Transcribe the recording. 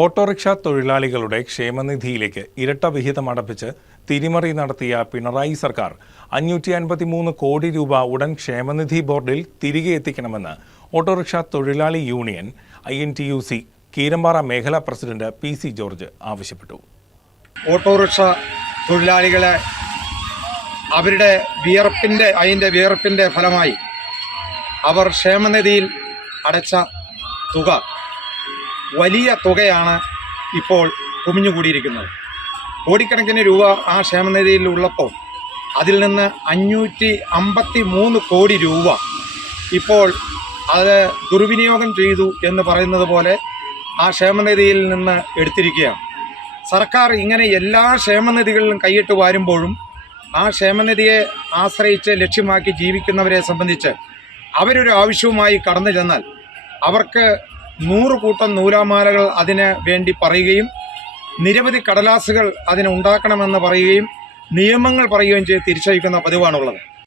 Autorickshaw തൊഴിലാളികളുടെ ക്ഷേമനിധിയിലേക്ക് ഇരട്ട വിഹിതം അടപ്പിച്ച് തിരിമറി നടത്തിയ പിണറായി സർക്കാർ 553 കോടി രൂപ ഉടൻ ക്ഷേമനിധി ബോർഡിൽ തിരികെ എത്തിക്കണമെന്ന് ഓട്ടോറിക്ഷ തൊഴിലാളി യൂണിയൻ INTUC കീരമ്പാറ മേഖലാ പ്രസിഡന്റ് PC ജോർജ് ആവശ്യപ്പെട്ടു. ഓട്ടോറിക്ഷ തൊഴിലാളികളെ അവരുടെ വിയർപ്പിന്റെ ഫലമായി അവർ ക്ഷേമനിധിയിൽ അടച്ച തുക വലിയ തുകയാണ് ഇപ്പോൾ കുമിഞ്ഞുകൂടിയിരിക്കുന്നത്. കോടിക്കണക്കിന് രൂപ ആ ക്ഷേമനിധിയിൽ ഉള്ളപ്പോൾ അതിൽ നിന്ന് 553 കോടി രൂപ ഇപ്പോൾ അത് ദുർവിനിയോഗം ചെയ്തു എന്ന് പറയുന്നത് പോലെ ആ ക്ഷേമനിധിയിൽ നിന്ന് എടുത്തിരിക്കുകയാണ്. സർക്കാർ ഇങ്ങനെ എല്ലാ ക്ഷേമനിധികളിലും കൈയിട്ട് വാരുമ്പോഴും ആ ക്ഷേമനിധിയെ ആശ്രയിച്ച് ലക്ഷ്യമാക്കി ജീവിക്കുന്നവരെ സംബന്ധിച്ച് അവരൊരു ആവശ്യവുമായി കടന്നു ചെന്നാൽ അവർക്ക് 100 കൂട്ടം നൂലാമാലകൾ അതിന് വേണ്ടി പറയുകയും നിരവധി കടലാസുകൾ അതിന് ഉണ്ടാക്കണമെന്ന് പറയുകയും നിയമങ്ങൾ പറയുകയും ചെയ്ത് തിരിച്ചയക്കുന്ന പതിവാണുള്ളത്.